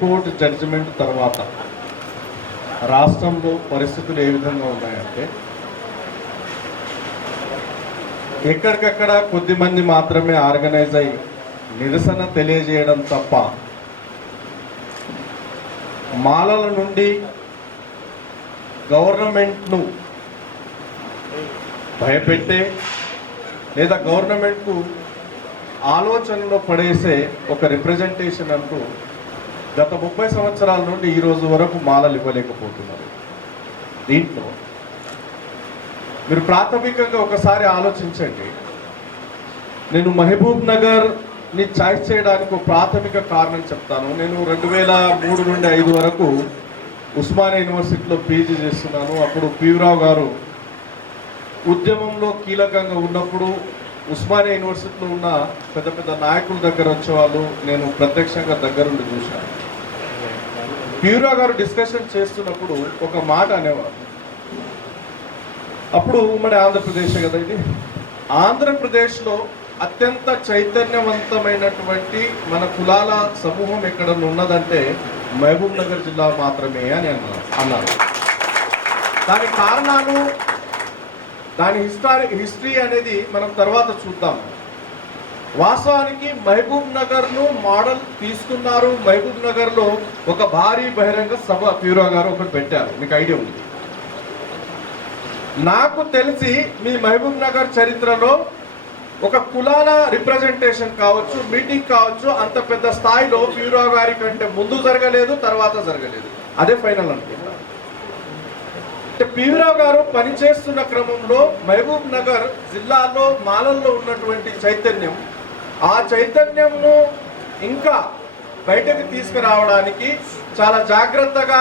Supreme court judgement తర్వాత రాష్ట్రంలో పరిస్థితులు ఏ విధంగా ఉన్నాయంటే ఎక్కడికక్కడ కొద్దిమంది మాత్రమే ఆర్గనైజ్ అయి నిరసన తెలియజేయడం తప్ప మాలల నుండి గవర్నమెంట్ను భయపెట్టే లేదా గవర్నమెంట్కు ఆలోచనలో పడేసే ఒక రిప్రజెంటేషన్ అంటూ గత ముప్పై సంవత్సరాల నుండి ఈ రోజు వరకు మాలలు ఇవ్వలేకపోతున్నారు. దీంట్లో మీరు ప్రాథమికంగా ఒకసారి ఆలోచించండి. నేను మహబూబ్ నగర్ని చాయిస్ చేయడానికి ఒక ప్రాథమిక కారణం చెప్తాను. నేను రెండు వేల మూడు నుండి ఐదు వరకు ఉస్మానియా యూనివర్సిటీలో పీజీ చేస్తున్నాను. అప్పుడు పీవరావు గారు ఉద్యమంలో కీలకంగా ఉన్నప్పుడు ఉస్మానియా యూనివర్సిటీలో ఉన్న పెద్ద పెద్ద నాయకుల దగ్గర వచ్చేవాళ్ళు. నేను ప్రత్యక్షంగా దగ్గరుండి చూశాను. ప్యూరా గారు డిస్కషన్ చేస్తున్నప్పుడు ఒక మాట అనేవారు. అప్పుడు ఉమ్మడి ఆంధ్రప్రదేశ్ కదా ఇది. ఆంధ్రప్రదేశ్లో అత్యంత చైతన్యవంతమైనటువంటి మన కులాల సమూహం ఎక్కడ ఉన్నదంటే మహబూబ్ నగర్ జిల్లా మాత్రమే అని అన్నారు అన్నారు. దానికి కారణాలు దాని హిస్టారి హిస్టరీ అనేది మనం తర్వాత చూద్దాం. వాస్తవానికి మహబూబ్ నగర్ను మోడల్ తీసుకున్నారు. మహబూబ్ నగర్లో ఒక భారీ బహిరంగ సభ ప్యూరో గారు ఒకటి పెట్టారు. మీకు ఐడియా ఉంది. నాకు తెలిసి మీ మహబూబ్ నగర్ చరిత్రలో ఒక కులాల రిప్రజెంటేషన్ కావచ్చు మీటింగ్ కావచ్చు అంత పెద్ద స్థాయిలో ప్యూరో గారి కంటే ముందు జరగలేదు తర్వాత జరగలేదు. అదే ఫైనల్ అనుకుంటా. అంటే పీవీరావు గారు పనిచేస్తున్న క్రమంలో మహబూబ్ నగర్ జిల్లాలో మాలల్లో ఉన్నటువంటి చైతన్యం ఆ చైతన్యంను ఇంకా బయటకు తీసుకురావడానికి చాలా జాగ్రత్తగా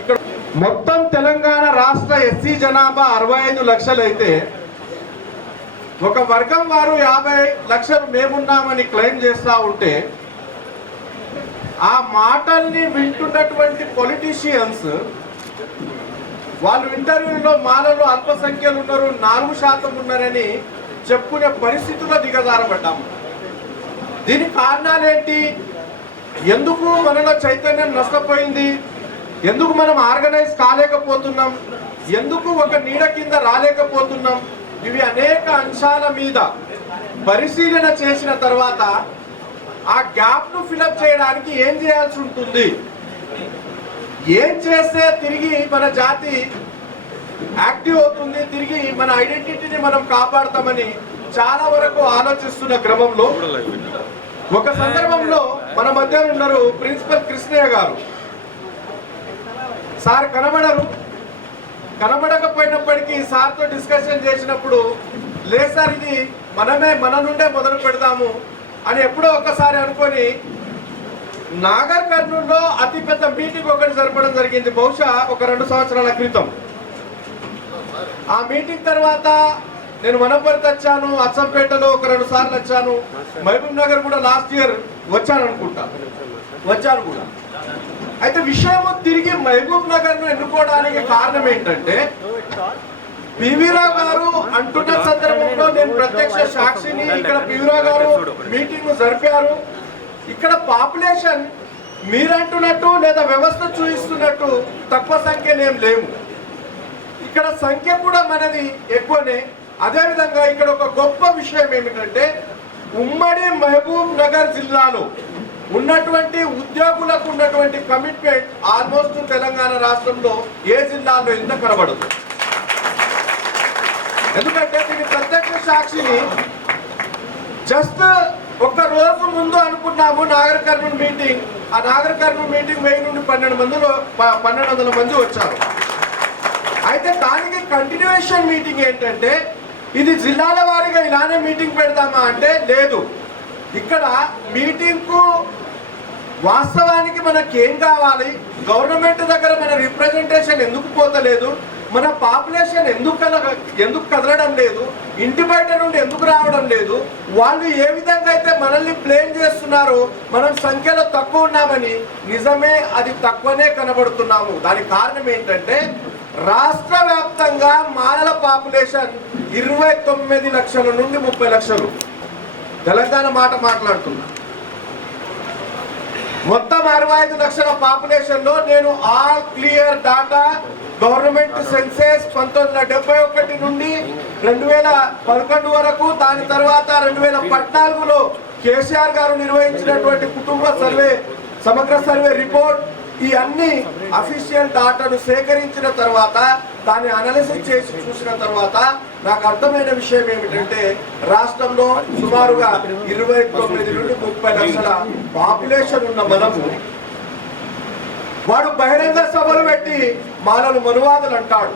ఇక్కడ మొత్తం తెలంగాణ రాష్ట్ర ఎస్సీ జనాభా అరవై ఐదు లక్షలైతే ఒక వర్గం వారు యాభై లక్షలు మేమున్నామని క్లెయిమ్ చేస్తూ ఉంటే ఆ మాటల్ని వింటున్నటువంటి పొలిటీషియన్స్ వాళ్ళు ఇంటర్వ్యూలో మాలలో అల్పసంఖ్యలు ఉన్నారు నాలుగు శాతం ఉన్నారని చెప్పుకునే పరిస్థితుల్లో దిగజారబడ్డాము. దీనికి కారణాలేంటి? ఎందుకు మనలో చైతన్యం నష్టపోయింది? ఎందుకు మనం ఆర్గనైజ్ కాలేకపోతున్నాం? ఎందుకు ఒక నీడ కింద రాలేకపోతున్నాం? ఇవి అనేక అంశాల మీద పరిశీలన చేసిన తర్వాత ఆ గ్యాప్ను ఫిలప్ చేయడానికి ఏం చేయాల్సి ఉంటుంది? ఏం చేస్తే తిరిగి మన జాతి యాక్టివ్ అవుతుంది? తిరిగి మన ఐడెంటిటీని మనం కాపాడతామని చాలా వరకు ఆలోచిస్తున్న క్రమంలో ఒక సందర్భంలో మన మధ్య ఉన్నారు ప్రిన్సిపల్ కృష్ణయ్య గారు. సార్ కనబడరు. కనబడకపోయినప్పటికీ సార్తో డిస్కషన్ చేసినప్పుడు లేదు సార్ ఇది మనమే మన నుండే మొదలు పెడదాము అని ఎప్పుడో ఒకసారి అనుకొని నాగర్ కర్నూలులో అతి పెద్ద మీటింగ్ ఒకటి జరపడం జరిగింది బహుశా ఒక రెండు సంవత్సరాల క్రితం. ఆ మీటింగ్ తర్వాత నేను వనపర్తి వచ్చాను అచ్చంపేటలో ఒక రెండు సార్లు వచ్చాను. మహబూబ్ నగర్ కూడా లాస్ట్ ఇయర్ వచ్చాను అనుకుంటా. వచ్చాను కూడా. అయితే విషయం తిరిగి మహబూబ్ నగర్ను ఎన్నుకోవడానికి కారణం ఏంటంటే పివిరావు గారు అంటున్న సందర్భంలో నేను ప్రత్యక్ష సాక్షిని ఇక్కడ పివిరావు గారు మీటింగ్ జరిపారు. ఇక్కడ పాపులేషన్ మీరంటున్నట్టు లేదా వ్యవస్థ చూపిస్తున్నట్టు తక్కువ సంఖ్యలో ఏం లేవు. ఇక్కడ సంఖ్య కూడా మనది ఎక్కువనే. అదేవిధంగా ఇక్కడ ఒక గొప్ప విషయం ఏమిటంటే ఉమ్మడి మహబూబ్ నగర్ జిల్లాలో ఉన్నటువంటి ఉద్యోగులకు ఉన్నటువంటి కమిట్మెంట్ ఆల్మోస్ట్ తెలంగాణ రాష్ట్రంలో ఏ జిల్లాలో ఇంత కనబడదు. ఎందుకంటే దీని ప్రత్యక్ష సాక్షిని జస్ట్ ఒక రోజు ముందు అనుకున్నాము నాగర్ కర్నూలు మీటింగ్. ఆ నాగర్ కర్నూలు మీటింగ్ వెయ్యి నుండి పన్నెండు మందిలో పన్నెండు వందల మంది వచ్చారు. అయితే దానికి కంటిన్యూషన్ మీటింగ్ ఏంటంటే ఇది జిల్లాల వారీగా ఇలానే మీటింగ్ పెడతామా అంటే లేదు. ఇక్కడ మీటింగ్కు వాస్తవానికి మనకి ఏం కావాలి? గవర్నమెంట్ దగ్గర మన రిప్రజెంటేషన్ ఎందుకు పోతలేదు? మన పాపులేషన్ ఎందుకు కల ఎందుకు కదలడం లేదు? ఇంటి బయట నుండి ఎందుకు రావడం లేదు? వాళ్ళు ఏ విధంగా అయితే మనల్ని ప్లేన్ చేస్తున్నారో మనం సంఖ్యలో తక్కువ ఉన్నామని నిజమే అది తక్కువనే కనబడుతున్నాము. దానికి కారణం ఏంటంటే రాష్ట్ర వ్యాప్తంగా మానల పాపులేషన్ ఇరవై తొమ్మిది లక్షల నుండి ముప్పై లక్షలు. తెలంగాణ మాట మాట్లాడుతున్నా. మొత్తం అరవై ఐదు లక్షల పాపులేషన్లో నేను all clear data government census పంతొమ్మిది వందల డెబ్బై ఒకటి నుండి రెండు వేల పదకొండు వరకు దాని తర్వాత రెండు వేల పద్నాలుగులో కేసీఆర్ గారు నిర్వహించినటువంటి కుటుంబ సర్వే సమగ్ర సర్వే రిపోర్ట్ ఈ అన్ని అఫీషియల్ డాటాను సేకరించిన తర్వాత దాన్ని అనాలిసిస్ చేసి చూసిన తర్వాత నాకు అర్థమైన విషయం ఏమిటంటే రాష్ట్రంలో సుమారుగా ఇరవై తొమ్మిది నుండి ముప్పై లక్షల పాపులేషన్ ఉన్న మనము వాడు బహిరంగ సభలు పెట్టి మాలలు మనువాదులు అంటాడు.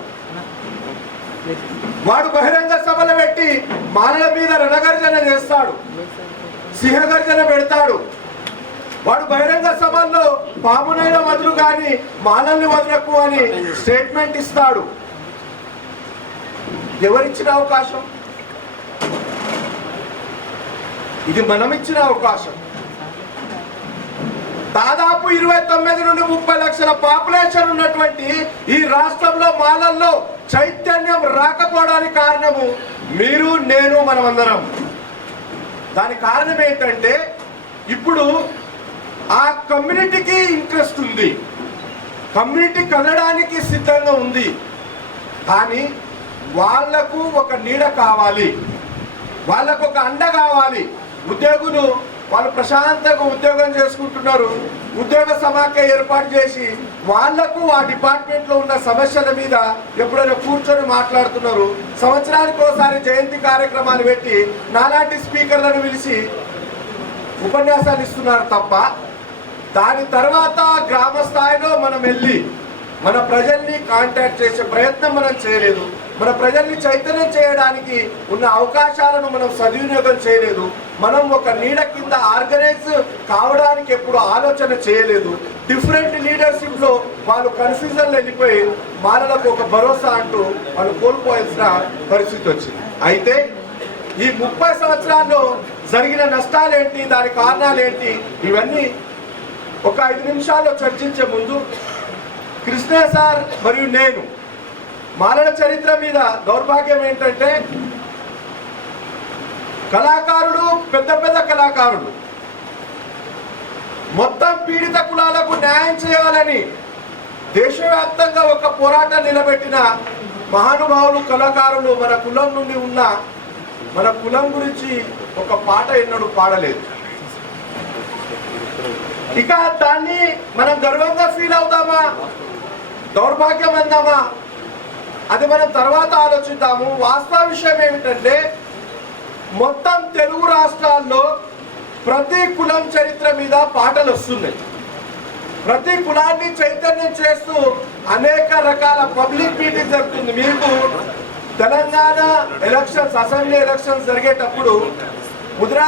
వాడు బహిరంగ సభలు పెట్టి మాలల మీద రణగర్జన చేస్తాడు. సింహగర్జన పెడతాడు. వాడు బహిరంగ సభల్లో పామునైన వదులు కానీ మాలల్ని వదలకు అని స్టేట్మెంట్ ఇస్తాడు. ఎవరిచ్చిన అవకాశం? ఇది మనం ఇచ్చిన అవకాశం. దాదాపు ఇరవై తొమ్మిది నుండి ముప్పై లక్షల పాపులేషన్ ఉన్నటువంటి ఈ రాష్ట్రంలో మాలల్లో చైతన్యం రాకపోవడానికి కారణము మీరు నేను మనమందరం. దాని కారణం ఏంటంటే ఇప్పుడు ఆ కమ్యూనిటీకి ఇంట్రెస్ట్ ఉంది. కమ్యూనిటీ కలడానికి సిద్ధంగా ఉంది. కానీ వాళ్ళకు ఒక నీడ కావాలి. వాళ్ళకు ఒక అండ కావాలి. ఉద్యోగులు వాళ్ళు ప్రశాంతంగా ఉద్యోగం చేసుకుంటున్నారు. ఉద్యోగ సమాఖ్య ఏర్పాటు చేసి వాళ్ళకు ఆ డిపార్ట్మెంట్లో ఉన్న సమస్యల మీద ఎప్పుడైనా కూర్చొని మాట్లాడుతున్నారు. సంవత్సరానికి ఒకసారి జయంతి కార్యక్రమాలు పెట్టి నాలాంటి స్పీకర్లను పిలిచి ఉపన్యాసాలు ఇస్తున్నారు తప్ప దాని తర్వాత గ్రామ స్థాయిలో మనం వెళ్ళి మన ప్రజల్ని కాంటాక్ట్ చేసే ప్రయత్నం మనం చేయలేదు. మన ప్రజల్ని చైతన్యం చేయడానికి ఉన్న అవకాశాలను మనం సద్వినియోగం చేయలేదు. మనం ఒక నీడ కింద ఆర్గనైజ్ కావడానికి ఎప్పుడు ఆలోచన చేయలేదు. డిఫరెంట్ లీడర్షిప్లో వాళ్ళు కన్ఫ్యూజన్ వెళ్ళిపోయి మానలకు ఒక భరోసా అంటూ వాళ్ళు కోల్పోయాల్సిన పరిస్థితి వచ్చింది. అయితే ఈ ముప్పై సంవత్సరాల్లో జరిగిన నష్టాలేంటి దాని కారణాలేంటి ఇవన్నీ ఒక ఐదు నిమిషాల్లో చర్చించే ముందు కృష్ణ సార్ మరియు నేను మాలల చరిత్ర మీద దౌర్భాగ్యం ఏంటంటే కళాకారుడు పెద్ద పెద్ద కళాకారుడు మొత్తం పీడిత కులాలకు న్యాయం చేయాలని దేశవ్యాప్తంగా ఒక పోరాటం నిలబెట్టిన మహానుభావులు కళాకారులు మన కులం నుండి ఉన్న మన కులం గురించి ఒక పాట ఎన్నడూ పాడలేదు. ఇక దాన్ని మనం గర్వంగా ఫీల్ అవుతామా దౌర్భాగ్యం అందామా అది మనం తర్వాత ఆలోచిద్దాము. వాస్తవ విషయం ఏమిటంటే మొత్తం తెలుగు రాష్ట్రాల్లో ప్రతి కులం చరిత్ర మీద పాటలు వస్తున్నాయి. ప్రతి కులాన్ని చైతన్యం చేస్తూ అనేక రకాల పబ్లిక్ మీటింగ్ జరుగుతుంది. మీకు తెలంగాణ ఎలక్షన్స్ అసెంబ్లీ ఎలక్షన్స్ జరిగేటప్పుడు ముద్రా